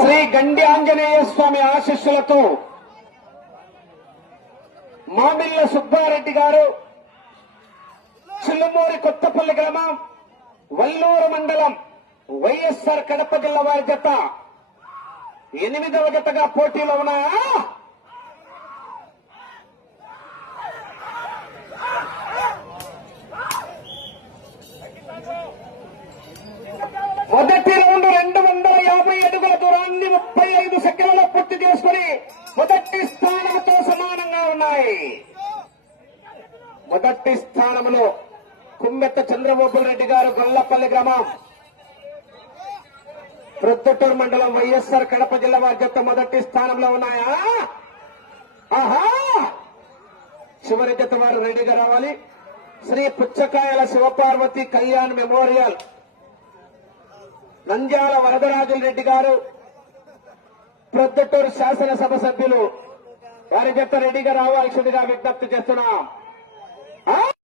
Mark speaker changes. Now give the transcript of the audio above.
Speaker 1: శ్రీ గండి ఆంజనేయ స్వామి ఆశీస్సులతో మామిళ్ళ సుబ్బారెడ్డి గారు చిల్లుమూరి కొత్తపల్లి గ్రామం వల్లూరు మండలం వైఎస్ఆర్ కడప జిల్లా వారి జత ఎనిమిదవ జతగా పోటీలో ఉన్నాయా? మొదటి రౌండ్ రెండు వందల యాభై అడుగుల దూరాన్ని ముప్పై ఐదు సెకండ్లలో పూర్తి చేసుకుని మొదటి స్థానంతో సమానంగా ఉన్నాయి. మొదటి స్థానంలో కుమ్మెత్త చంద్రబాబు రెడ్డి గారు గొల్లపల్లి గ్రామం. ప్రొద్దుటూరు మండలం వైఎస్ఆర్ కడప జిల్లా వారి జత మొదటి స్థానంలో ఉన్నాయా? ఆహా! చివరి జత వారు రెడీగా రావాలి. శ్రీ పుచ్చకాయల శివపార్వతి కళ్యాణ్ మెమోరియల్. నంద్యాల వరదరాజుల రెడ్డి గారు ప్రొద్దుటూరు శాసనసభ సభ్యులు వారి జత రెడీగా రావాల్సిందిగా విజ్ఞప్తి చేస్తున్నాం.